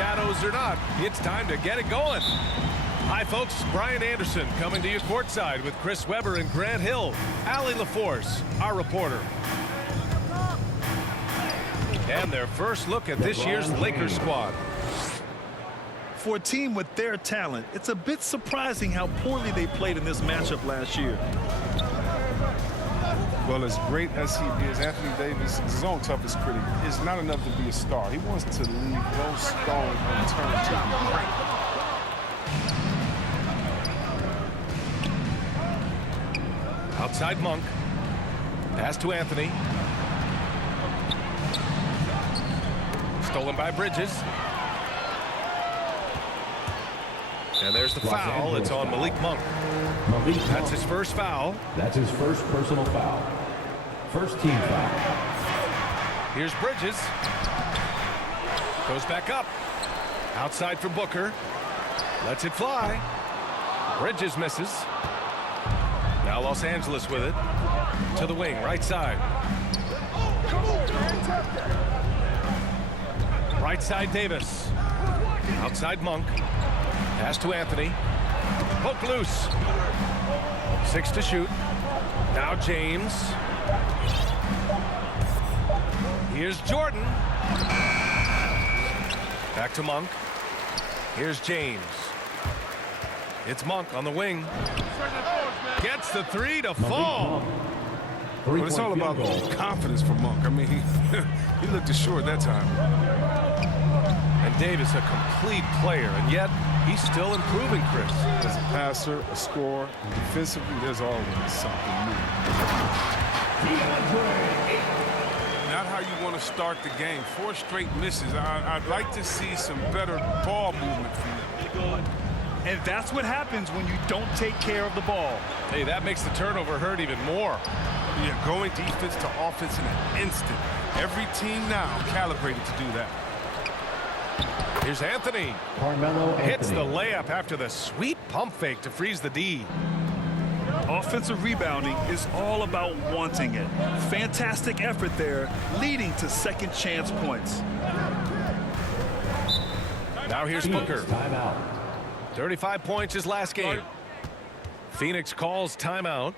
shadows or not, it's time to get it going. Hi, folks. Brian Anderson coming to you courtside with Chris Webber and Grant Hill. Allie LaForce, our reporter. And their first look at this year's Lakers squad. For a team with their talent, it's a bit surprising how poorly they played in this matchup last year. Well, as great as he is, Anthony Davis is his own toughest critic. It's not enough to be a star. He wants to leave no stone unturned to be great. Outside Monk. Pass to Anthony. Stolen by Bridges. And there's the foul. It's on Malik Monk. That's his first foul. That's his first personal foul. First team foul. Here's Bridges. Goes back up. Outside for Booker. Lets it fly. Bridges misses. Now Los Angeles with it. To the wing, right side. Right side Davis. Outside Monk. Pass to Anthony. Poke loose. 6 to shoot. Now James. Here's Jordan. Back to Monk. Here's James. It's Monk on the wing. Gets the 3 to fall. But it's all about confidence for Monk. I mean, he looked assured that time. And Davis, a complete player, and yet he's still improving, Chris. As a passer, a scorer, and defensively, there's always something new. Not how you want to start the game. 4 straight misses. I'd like to see some better ball movement from them. And that's what happens when you don't take care of the ball. Hey, that makes the turnover hurt even more. Yeah, going defense to offense in an instant. Every team now calibrated to do that. Here's Anthony. Carmelo Hits the Anthony. layup after the sweet pump fake to freeze the D. Offensive rebounding is all about wanting it. Fantastic effort there, leading to second chance points. Now here's Booker. Timeout. 35 points his last game. Phoenix calls timeout.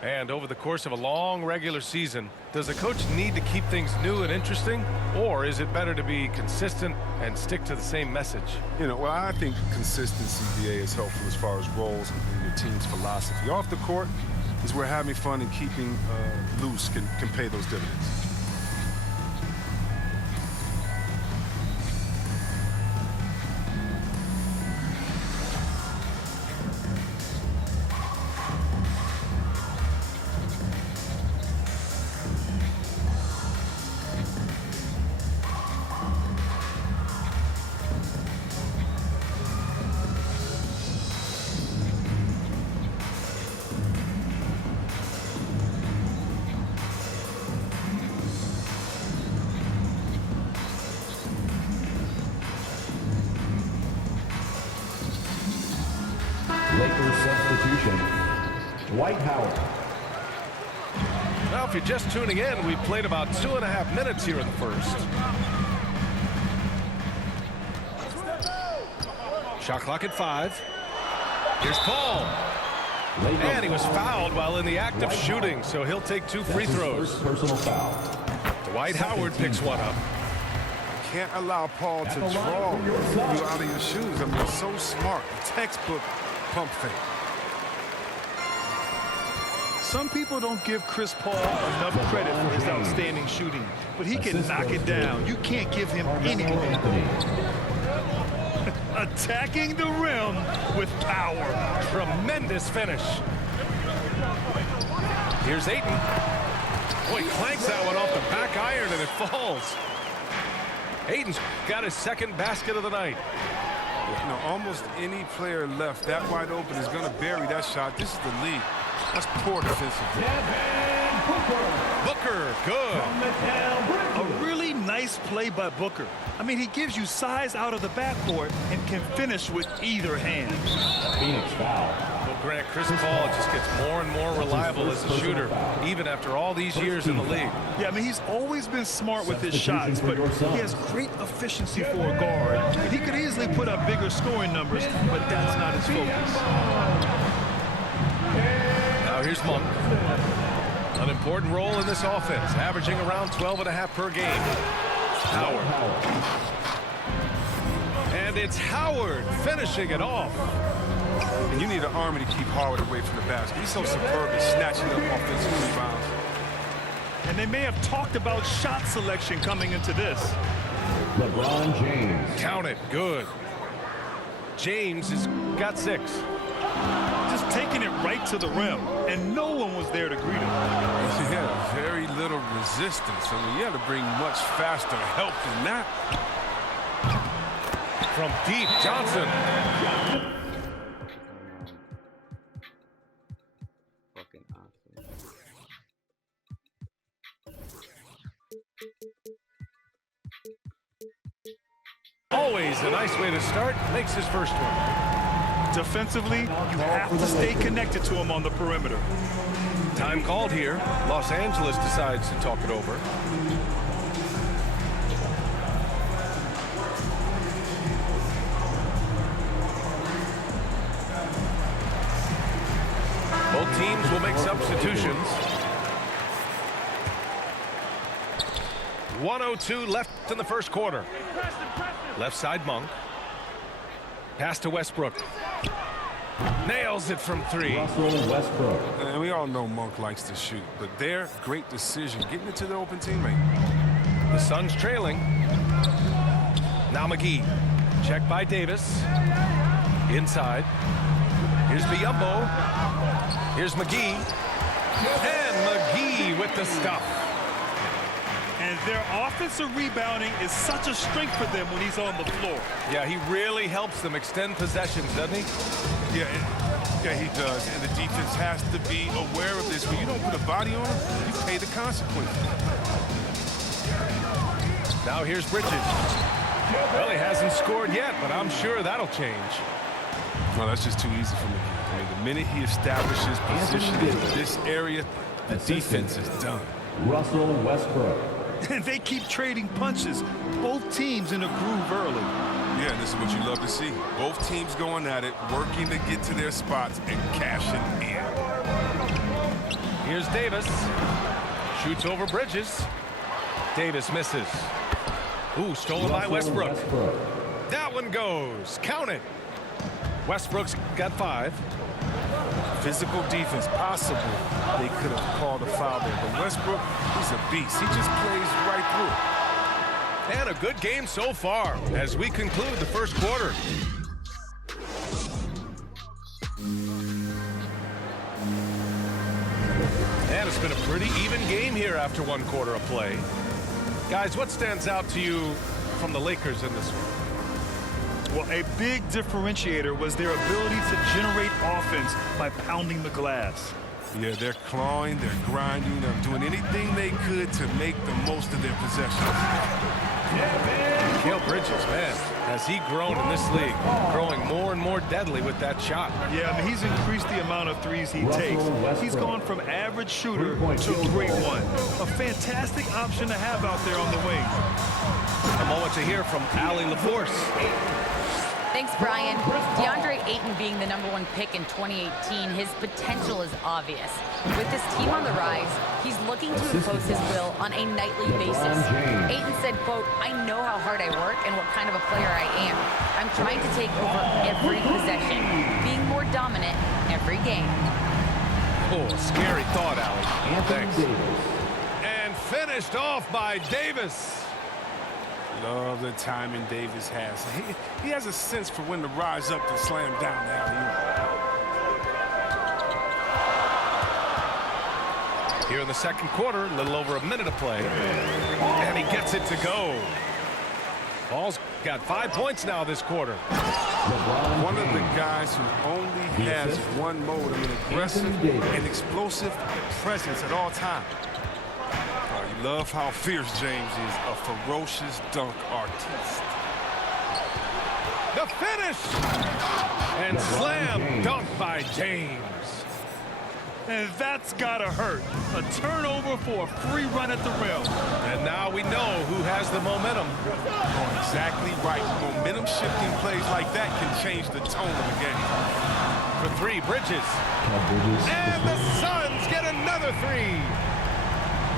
And over the course of a long regular season, does a coach need to keep things new and interesting? Or is it better to be consistent and stick to the same message? You know, well, I think consistency, DA, is helpful as far as roles in your team's philosophy. Off the court is where having fun and keeping loose can pay those dividends. Lakers substitution. Dwight Howard. Well, if you're just tuning in, we've played about 2.5 minutes here in the first. Shot clock at 5. Here's Paul. And he was fouled while in the act of shooting, so he'll take 2 free throws. First personal foul. Dwight Howard picks one up. Can't allow Paul to draw you out of your shoes. I mean, it's so smart. Textbook pump fake. Some people don't give Chris Paul enough credit for his outstanding shooting, but he can knock it down. You can't give him anything. Attacking the rim with power. Tremendous finish. Here's Ayton. Boy, he clanks that one off the back iron and it falls. Ayton's got his second basket of the night. You know, almost any player left that wide open is going to bury that shot. This is the league. That's poor defensive. Booker, good. A really nice play by Booker. I mean, he gives you size out of the backcourt and can finish with either hand. Phoenix foul. Grant, Chris Paul just gets more and more reliable as a shooter, even after all these years in the league. Yeah, I mean, he's always been smart with his shots, but he has great efficiency for a guard. And he could easily put up bigger scoring numbers, but that's not his focus. Now here's Monk. An important role in this offense, averaging around 12.5 per game. Howard. And it's Howard finishing it off. And you need an army to keep Howard away from the basket. He's so superb at snatching up offensive rebounds. And they may have talked about shot selection coming into this. LeBron James. Count it. Good. James has got 6. Just taking it right to the rim, and no one was there to greet him. Yeah, very little resistance. I mean, you had to bring much faster help than that. From deep, Johnson. Fucking awesome. Always a nice way to start. Makes his first one. Defensively, you have to stay connected to him on the perimeter. Time called here. Los Angeles decides to talk it over. Both teams will make substitutions. 1:02 left in the first quarter. Left side, Monk. Pass to Westbrook. Nails it from 3. Russell Westbrook. And we all know Monk likes to shoot, but their great decision, getting it to the open teammate. The Suns trailing. Now McGee. Check by Davis. Inside. Here's Biyombo. Here's McGee. And McGee with the stuff. And their offensive rebounding is such a strength for them when he's on the floor. Yeah, he really helps them extend possessions, doesn't he? Yeah, he does. And the defense has to be aware of this. When you don't put a body on him, you pay the consequences. Now here's Bridges. Well, he hasn't scored yet, but I'm sure that'll change. No, that's just too easy for McGee. I mean, the minute he establishes position in this area, the defense is done. Russell Westbrook. And they keep trading punches. Both teams in a groove early. Yeah, this is what you love to see. Both teams going at it, working to get to their spots and cashing in. Here's Davis. Shoots over Bridges. Davis misses. Ooh, stolen by Westbrook. That one goes. Count it. Westbrook's got 5. Physical defense possible. They could have called a foul there, but Westbrook, he's a beast. He just plays right through it. And a good game so far as we conclude the first quarter. And it's been a pretty even game here after 1 quarter of play. Guys, what stands out to you from the Lakers in this one? Well, a big differentiator was their ability to generate offense by pounding the glass. Yeah, they're clawing, they're grinding, they're doing anything they could to make the most of their possessions. Mikal Bridges, man, has he grown in this league, growing more and more deadly with that shot. Yeah, I mean, he's increased the amount of threes he takes. He's gone from average shooter to a great one. A fantastic option to have out there on the wing. A moment to hear from Allie LaForce. Thanks, Brian. DeAndre Ayton being the #1 pick in 2018, his potential is obvious. With this team on the rise, he's looking to impose his will on a nightly basis. Ayton said, quote, "I know how hard I work and what kind of a player I am. I'm trying to take over every possession, being more dominant every game." Oh, scary thought, Allie. Anthony Thanks. Davis. And finished off by Davis. Love the timing Davis has. He has a sense for when to rise up to slam down the alley-oop. Here in the second quarter, a little over a minute of play. And he gets it to go. Ball's got 5 points now this quarter. One of the guys who only has one mode, aggressive and explosive presence at all times. You love how fierce James is, a ferocious dunk artiste. The finish! And slam dunk by James. And that's gotta hurt. A turnover for a free run at the rim. And now we know who has the momentum. Oh, exactly right. Momentum shifting plays like that can change the tone of the game. For three, Bridges. Bridges. And the Suns get another three.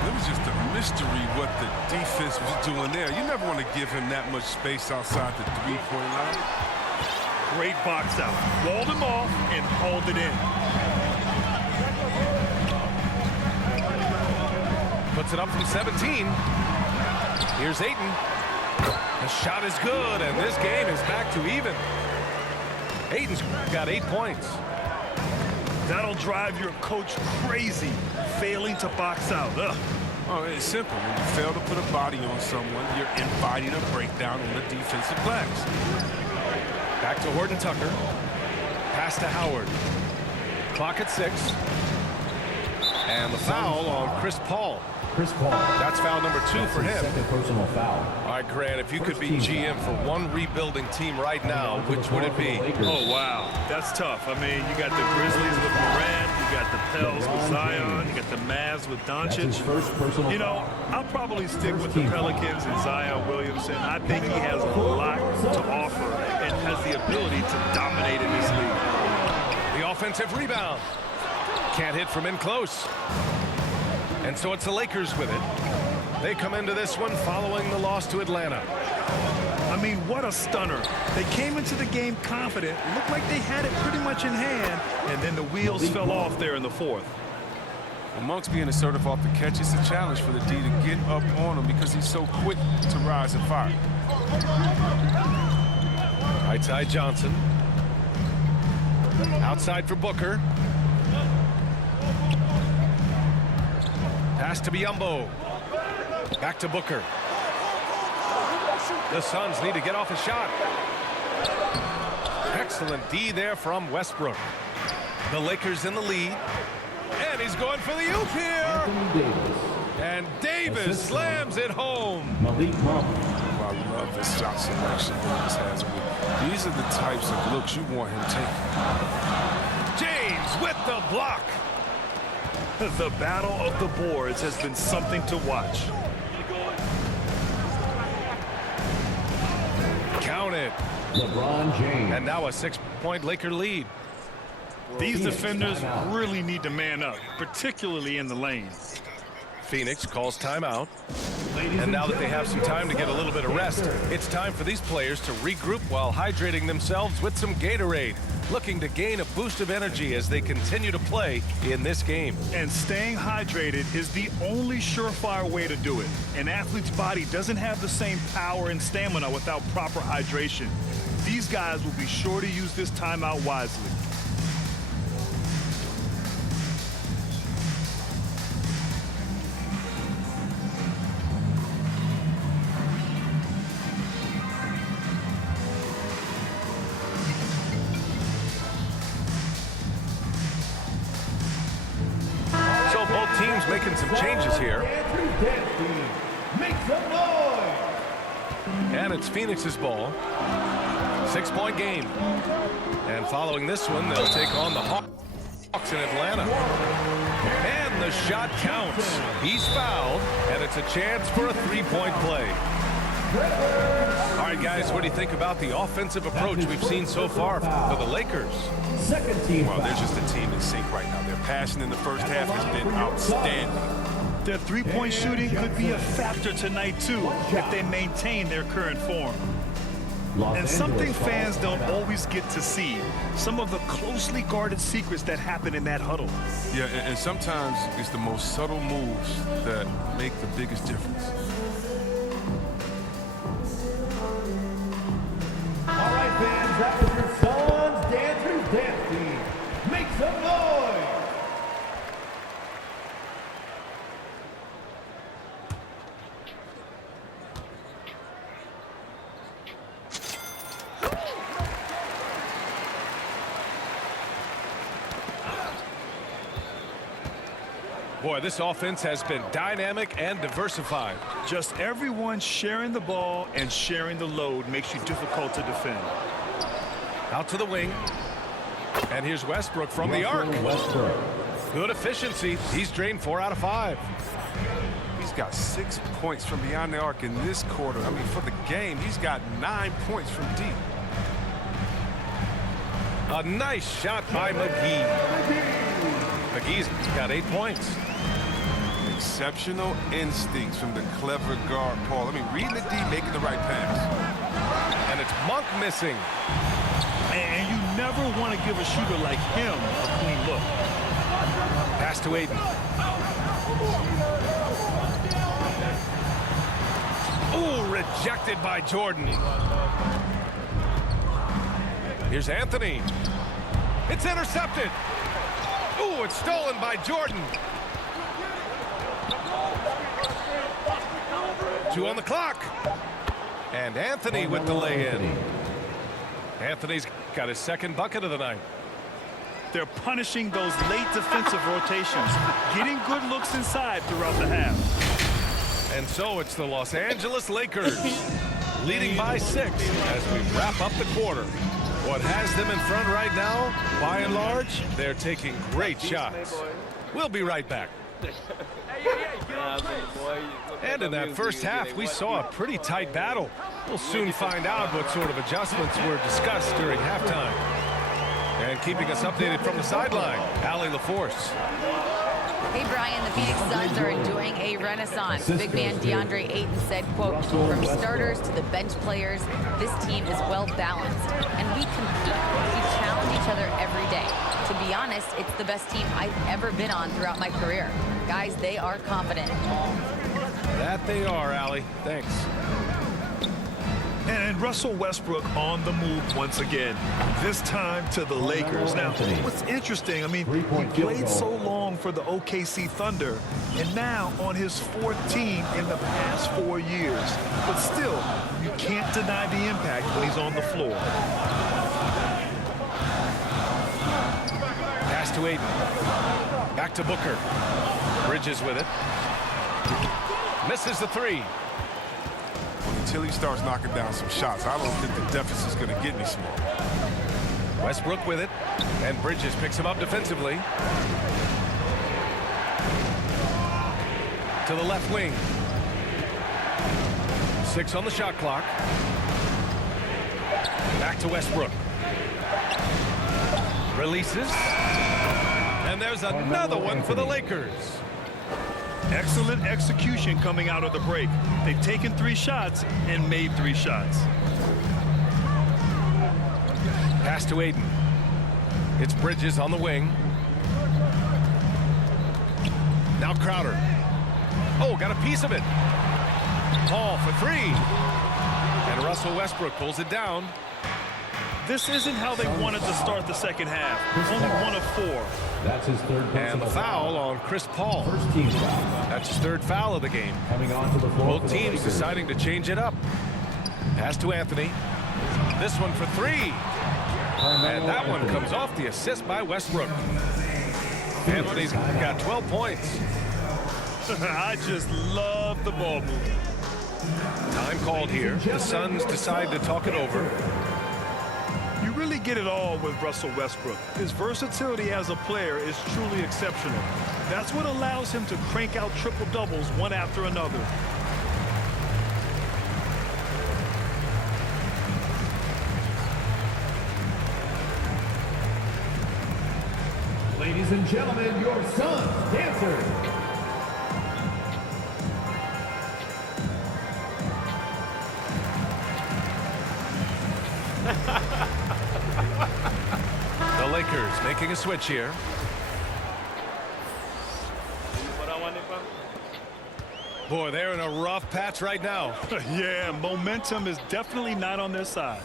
It was just a mystery what the defense was doing there. You never want to give him that much space outside the three-point line. Great box out. Walled him off and hauled it in. Puts it up from 17. Here's Ayton. The shot is good, and this game is back to even. Ayton's got 8 points. That'll drive your coach crazy, failing to box out. Ugh. Oh, it's simple. When you fail to put a body on someone, you're inviting a breakdown on the defensive glass. Back to Horton Tucker. Pass to Howard. Clock at 6. And the foul on Chris Paul. Chris Paul. That's foul number 2 for him. Second personal foul. All right, Grant, if you could be GM for one rebuilding team right now, which would it be? Oh, wow. That's tough. I mean, you got the Grizzlies with Morant, you got the Pels with Zion, you got the Mavs with That's his Doncic. first personal You know, I'll probably stick with the Pelicans and Zion Williamson. I think he has a lot to offer and has the ability to dominate in this league. The offensive rebound. Can't hit from in close. And so it's the Lakers with it. They come into this one following the loss to Atlanta. I mean, what a stunner. They came into the game confident, looked like they had it pretty much in hand, and then the wheels fell off there in the fourth. Amongst being assertive off the catch, it's a challenge for the D to get up on him because he's so quick to rise and fire. Right side Johnson. Outside for Booker. Pass to Biyombo. Back to Booker. The Suns need to get off a shot. Excellent D there from Westbrook. The Lakers in the lead. And he's going for the oop here. Anthony Davis. And Davis slams it home. Malik Monk. I love this shot selection Davis has. These are the types of looks you want him taking. James with the block. The battle of the boards has been something to watch. Count it. LeBron James. And now a 6-point Laker lead. These defenders really need to man up, particularly in the lane. Phoenix calls timeout. And now that they have some time to get a little bit of rest, it's time for these players to regroup while hydrating themselves with some Gatorade, looking to gain a boost of energy as they continue to play in this game. And staying hydrated is the only surefire way to do it. An athlete's body doesn't have the same power and stamina without proper hydration. These guys will be sure to use this timeout wisely. Teams making some changes here. Make some noise. And it's Phoenix's ball. 6-point game. And following this one, they'll take on the Hawks in Atlanta. And the shot counts. He's fouled, and it's a chance for a 3-point play. All right, guys, what do you think about the offensive approach we've seen so far for the Lakers? Second team. Well, they're just a team in sync right now. Their passion in the first half has been outstanding. Their three-point shooting could be a factor tonight, too, if they maintain their current form. And something fans don't always get to see, some of the closely guarded secrets that happen in that huddle. Yeah, and sometimes it's the most subtle moves that make the biggest difference. All right, fans, that was your Suns Dancers Dance Team. Make some noise. Boy, this offense has been dynamic and diversified. Just everyone sharing the ball and sharing the load makes you difficult to defend. Out to the wing. And here's Westbrook from the arc. Westbrook. Good efficiency. He's drained 4 out of 5. He's got 6 points from beyond the arc in this quarter. I mean, for the game, he's got 9 points from deep. A nice shot by McGee. McGee's got 8 points. Exceptional instincts from the clever guard, Paul. I mean, reading the D, making the right pass. And it's Monk missing. And you never want to give a shooter like him a clean look. Pass to Aiden. Ooh, rejected by Jordan. Here's Anthony. It's intercepted. Ooh, it's stolen by Jordan. 2 on the clock. And Anthony with the lay-in. Anthony's got his 2nd bucket of the night. They're punishing those late defensive rotations, getting good looks inside throughout the half. And so it's the Los Angeles Lakers leading by 6 as we wrap up the quarter. What has them in front right now, by and large, they're taking great shots. We'll be right back. And in that first half, we saw a pretty tight battle. We'll soon find out what sort of adjustments were discussed during halftime. And keeping us updated from the sideline, Allie LaForce. Hey, Brian, the Phoenix Suns are enjoying a renaissance. Big man DeAndre Ayton said, quote, from starters to the bench players, this team is well balanced, and we compete. We challenge each other every day. To be honest, it's the best team I've ever been on throughout my career. Guys, they are confident. That they are, Allie. Thanks. And Russell Westbrook on the move once again, this time to the Lakers. Now, what's interesting, I mean, he played so long for the OKC Thunder, and now on his 4th team in the past 4 years. But still, you can't deny the impact when he's on the floor. Pass to Aiden. Back to Booker. Bridges with it. Misses the 3. Until he starts knocking down some shots, I don't think the deficit's going to get any smaller. Westbrook with it. And Bridges picks him up defensively. To the left wing. 6 on the shot clock. Back to Westbrook. Releases. And there's another one for the Lakers. Excellent execution coming out of the break. They've taken 3 shots and made 3 shots. Pass to Aiden. It's Bridges on the wing. Now Crowder. Oh, got a piece of it. Paul for 3. And Russell Westbrook pulls it down. This isn't how they wanted to start the second half. Only 1 of 4. That's his 3rd personal And the foul on Chris Paul. First team foul. That's his 3rd foul of the game. Coming onto the floor. Both teams deciding to change it up. Pass to Anthony. This one for 3. And that one comes off the assist by Westbrook. Anthony's got 12 points. I just love the ball movement. Time called here. The Suns decide to talk it over. You really get it all with Russell Westbrook. His versatility as a player is truly exceptional. That's what allows him to crank out triple-doubles one after another. Ladies and gentlemen, your Suns dancers. The Lakers making a switch here. Boy, they're in a rough patch right now. Yeah, momentum is definitely not on their side.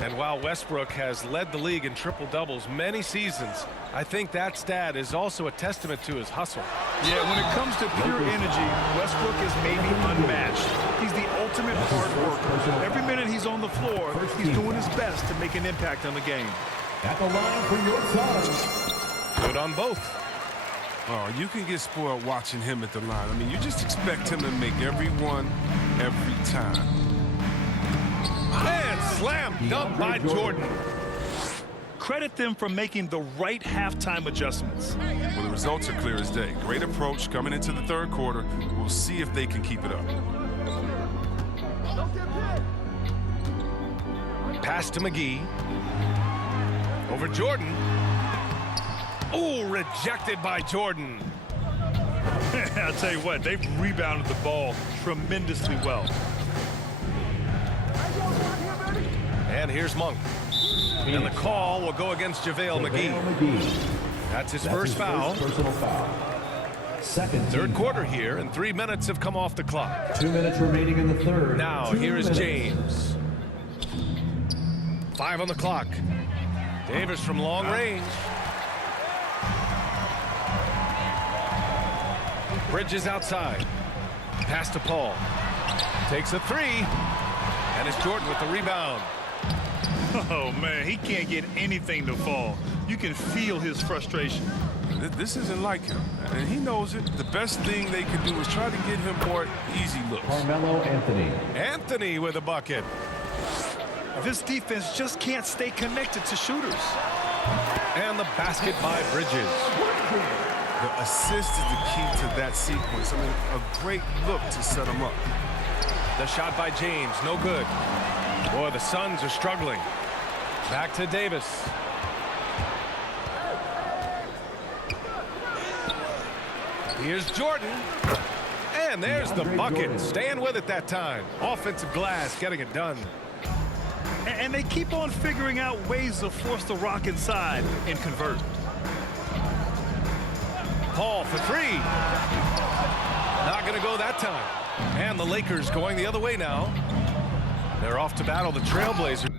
And while Westbrook has led the league in triple-doubles many seasons, I think that stat is also a testament to his hustle. Yeah, when it comes to pure energy, Westbrook is maybe unmatched. He's the ultimate hard worker. Every minute he's on the floor, he's doing his best to make an impact on the game. At the line for your Suns. Good on both. Oh, you can get spoiled watching him at the line. I mean, you just expect him to make every one, every time. And slam Dumped by Jordan. Credit them for making the right halftime adjustments. Well, the results are clear as day. Great approach coming into the third quarter. We'll see if they can keep it up. Pass to McGee. Over Jordan. Oh, rejected by Jordan. I'll tell you what, they've rebounded the ball tremendously well. And here's Monk. And the call will go against JaVale McGee. That's his first foul. Personal foul. Second. Third quarter here, and 3 minutes have come off the clock. 2 minutes remaining in the third. Now, 2 here is minutes. James. 5 on the clock. Davis from long range. Bridges outside. Pass to Paul. Takes a three. And it's Jordan with the rebound. Oh, man, he can't get anything to fall. You can feel his frustration. This isn't like him, and he knows it. The best thing they can do is try to get him more easy looks. Carmelo Anthony. Anthony with a bucket. This defense just can't stay connected to shooters. And the basket by Bridges. The assist is the key to that sequence. I mean, a great look to set him up. The shot by James, no good. Boy, the Suns are struggling. Back to Davis. Here's Jordan. And there's the bucket. Staying with it that time. Offensive glass, getting it done. And they keep on figuring out ways to force the Rock inside and convert. Paul for three. Not going to go that time. And the Lakers going the other way now. They're off to battle the Trailblazers.